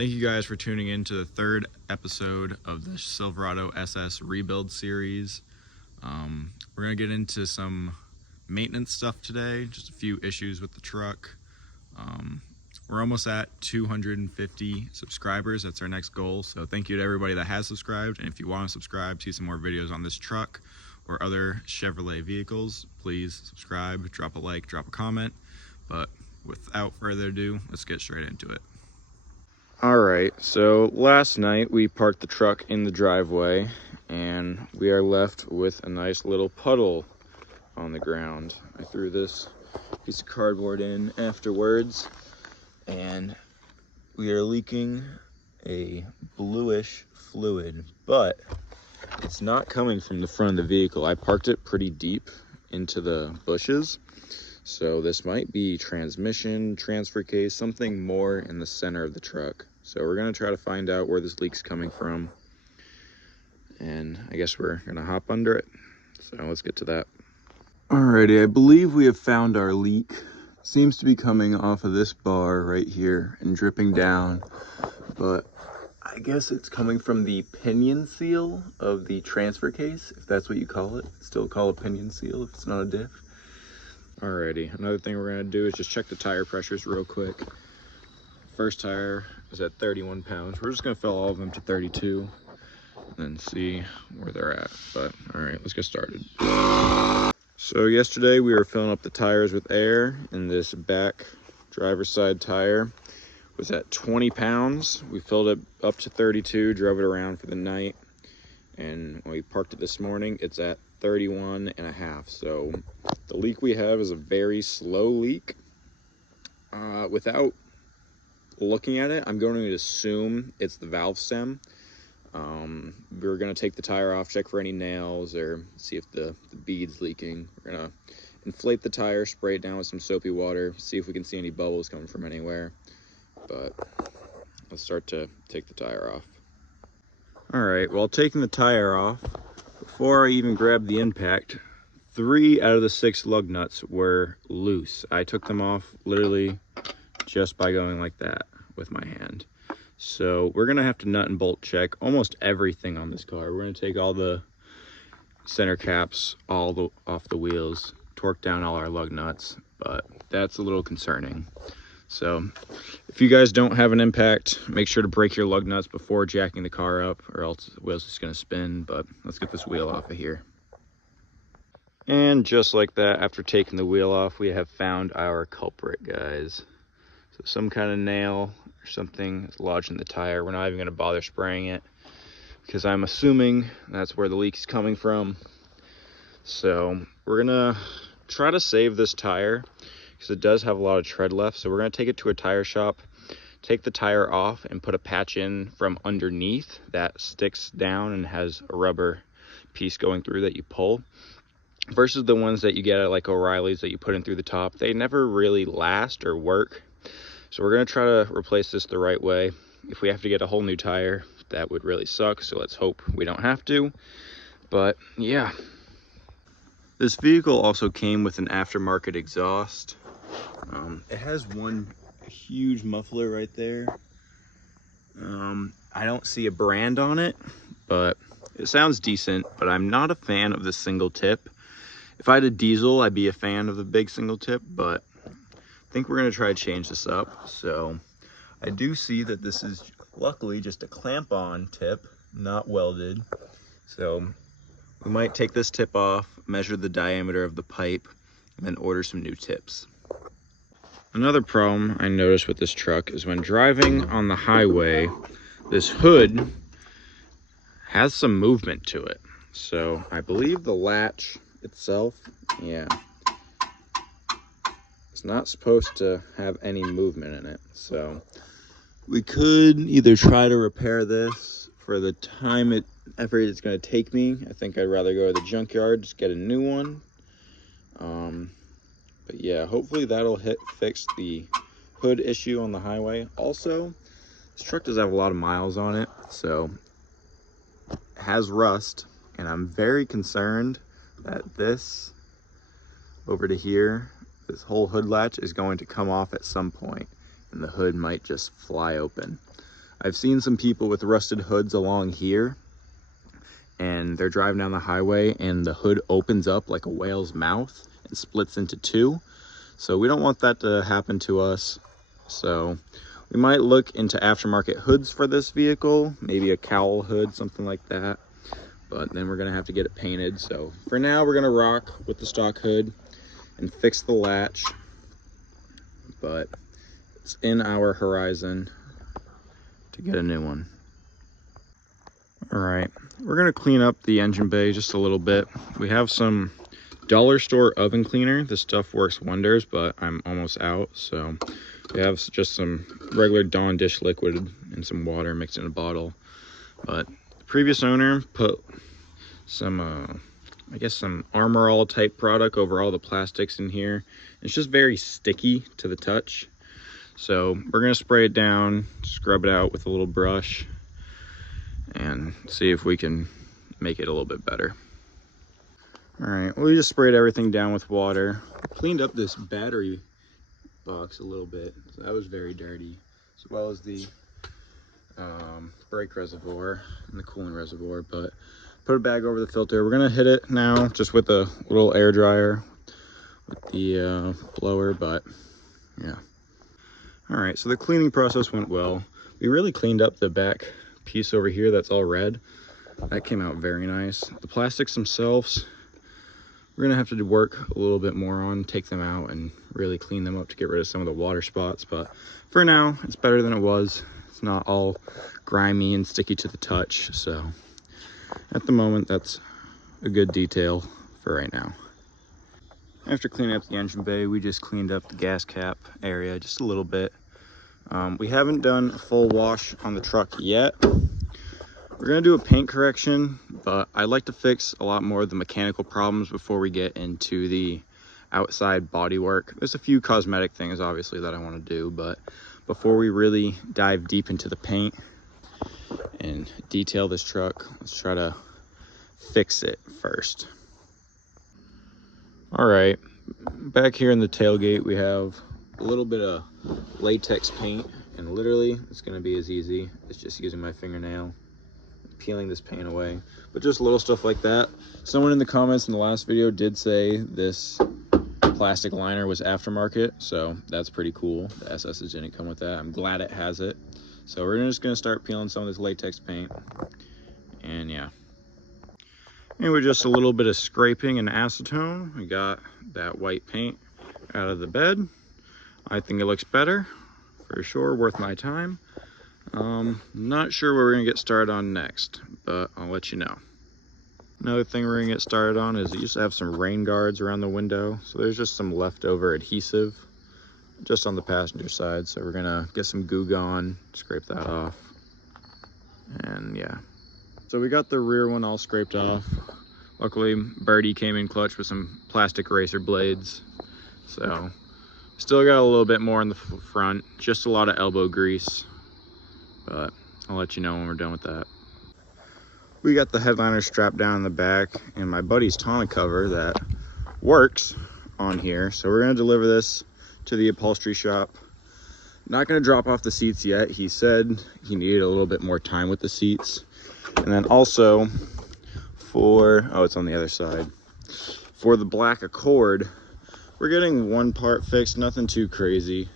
Thank you guys for tuning in to the third episode of the Silverado SS rebuild series. We're going to get into some maintenance stuff today, just a few issues with the truck. We're almost at 250 subscribers. That's our next goal. So thank you to everybody that has subscribed. And if you want to subscribe, see some more videos on this truck or other Chevrolet vehicles, please subscribe, drop a like, drop a comment. But without further ado, let's get straight into it. Alright, so last night we parked the truck in the driveway and we are left with a nice little puddle on the ground. I threw this piece of cardboard in afterwards and we are leaking a bluish fluid, but it's not coming from the front of the vehicle. I parked it pretty deep into the bushes. So this might be transmission, transfer case, something more in the center of the truck. So we're gonna try to find out where this leak's coming from. And I guess we're gonna hop under it. So let's get to that. Alrighty, I believe we have found our leak. Seems to be coming off of this bar right here and dripping down. But I guess it's coming from the pinion seal of the transfer case, if that's what you call it. Still call it pinion seal if it's not a diff. Alrighty, another thing we're gonna do is just check the tire pressures real quick. First tire is at 31 pounds. We're just gonna fill all of them to 32 and then see where they're at. But all right, let's get started. So yesterday we were filling up the tires with air, and this back driver's side tire was at 20 pounds. We filled it up to 32, drove it around for the night, and when we parked it this morning, it's at 31 and a half. So the leak we have is a very slow leak. Without looking at it, I'm going to assume it's the valve stem. We're going to take the tire off, check for any nails, or see if the bead's leaking. We're going to inflate the tire, spray it down with some soapy water, see if we can see any bubbles coming from anywhere. But let's start to take the tire off. Alright, while taking the tire off, before I even grabbed the impact, 3 out of the 6 lug nuts were loose. I took them off literally just by going like that with my hand. So we're gonna have to nut and bolt check almost everything on this car. We're gonna take all the center caps off the wheels, torque down all our lug nuts, but that's a little concerning. So if you guys don't have an impact, make sure to break your lug nuts before jacking the car up, or else the wheel's just gonna spin. But let's get this wheel off of here. And just like that, after taking the wheel off, we have found our culprit, guys. So some kind of nail or something is lodged in the tire. We're not even gonna bother spraying it because I'm assuming that's where the leak is coming from. So we're gonna try to save this tire because it does have a lot of tread left. So we're gonna take it to a tire shop, take the tire off, and put a patch in from underneath that sticks down and has a rubber piece going through that you pull. Versus the ones that you get at like O'Reilly's that you put in through the top, they never really last or work. So we're gonna try to replace this the right way. If we have to get a whole new tire, that would really suck. So let's hope we don't have to. But yeah. This vehicle also came with an aftermarket exhaust. It has one huge muffler right there. I don't see a brand on it, but it sounds decent, but I'm not a fan of the single tip. If I had a diesel, I'd be a fan of the big single tip, but I think we're gonna try to change this up. So I do see that this is luckily just a clamp-on tip, not welded. So we might take this tip off, measure the diameter of the pipe, and then order some new tips. Another problem I noticed with this truck is when driving on the highway, this hood has some movement to it. So I believe the latch itself, yeah, it's not supposed to have any movement in it. So we could either try to repair this for the time effort it's going to take me. I think I'd rather go to the junkyard, just get a new one. But yeah, hopefully that'll fix the hood issue on the highway. Also, this truck does have a lot of miles on it, so it has rust, and I'm very concerned that this over to here, this whole hood latch is going to come off at some point and the hood might just fly open. I've seen some people with rusted hoods along here, and they're driving down the highway and the hood opens up like a whale's mouth and splits into two. So we don't want that to happen to us. So we might look into aftermarket hoods for this vehicle, maybe a cowl hood, something like that. But then we're gonna have to get it painted. So for now, we're gonna rock with the stock hood and fix the latch. But it's in our horizon to get a new one. All right, we're gonna clean up the engine bay just a little bit. We have some dollar store oven cleaner. This stuff works wonders, but I'm almost out. So we have just some regular Dawn dish liquid and some water mixed in a bottle. But the previous owner put some, I guess some Armor All type product over all the plastics in here. It's just very sticky to the touch. So we're gonna spray it down, scrub it out with a little brush, and see if we can make it a little bit better. All right, we just sprayed everything down with water. Cleaned up this battery box a little bit. So that was very dirty, as well as the brake reservoir and the coolant reservoir. But put a bag over the filter. We're gonna hit it now just with a little air dryer with the blower, but yeah. All right, so the cleaning process went well. We really cleaned up the back piece over here that's all red. That came out very nice. The plastics themselves, we're gonna have to work a little bit more on, take them out and really clean them up to get rid of some of the water spots. But for now, it's better than it was. It's not all grimy and sticky to the touch. So at the moment, that's a good detail for right now. After cleaning up the engine bay, we just cleaned up the gas cap area just a little bit. We haven't done a full wash on the truck yet. We're gonna do a paint correction, but I'd like to fix a lot more of the mechanical problems before we get into the outside body work. There's a few cosmetic things obviously that I want to do, but before we really dive deep into the paint and detail this truck, let's try to fix it first. All right, back here in the tailgate, we have a little bit of latex paint, and literally it's gonna be as easy as just using my fingernail, peeling this paint away. But just little stuff like that. Someone in the comments in the last video did say this plastic liner was aftermarket, so that's pretty cool. The SS's didn't come with that. I'm glad it has it. So we're just gonna start peeling some of this latex paint, and yeah. And with just a little bit of scraping and acetone, we got that white paint out of the bed. I think it looks better, for sure, worth my time. Not sure what we're gonna get started on next, but I'll let you know. Another thing we're gonna get started on is it used to have some rain guards around the window, so there's just some leftover adhesive just on the passenger side. So we're gonna get some Goo Gone, scrape that off, and yeah. So we got the rear one all scraped off. Luckily, Birdie came in clutch with some plastic racer blades. So still got a little bit more in the front, just a lot of elbow grease, but I'll let you know when we're done with that. We got the headliner strapped down in the back and my buddy's tonneau cover that works on here. So we're gonna deliver this to the upholstery shop. Not gonna drop off the seats yet. He said he needed a little bit more time with the seats. And then also for, oh, it's on the other side. For the black Accord, we're getting one part fixed, nothing too crazy.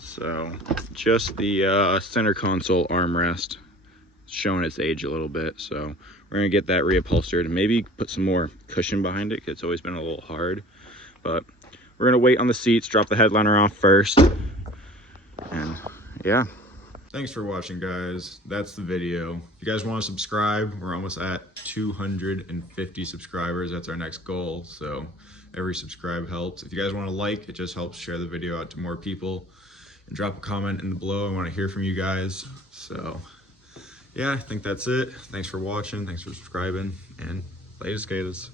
So just the center console armrest showing its age a little bit. So we're gonna get that reupholstered and maybe put some more cushion behind it, 'cause it's always been a little hard. But we're gonna wait on the seats, drop the headliner off first, and yeah. Thanks for watching, guys. That's the video. If you guys want to subscribe, we're almost at 250 subscribers. That's our next goal. So every subscribe helps. If you guys want to like, it just helps share the video out to more people. And drop a comment in the below. I want to hear from you guys. So yeah, I think that's it. Thanks for watching. Thanks for subscribing. And later, skaters.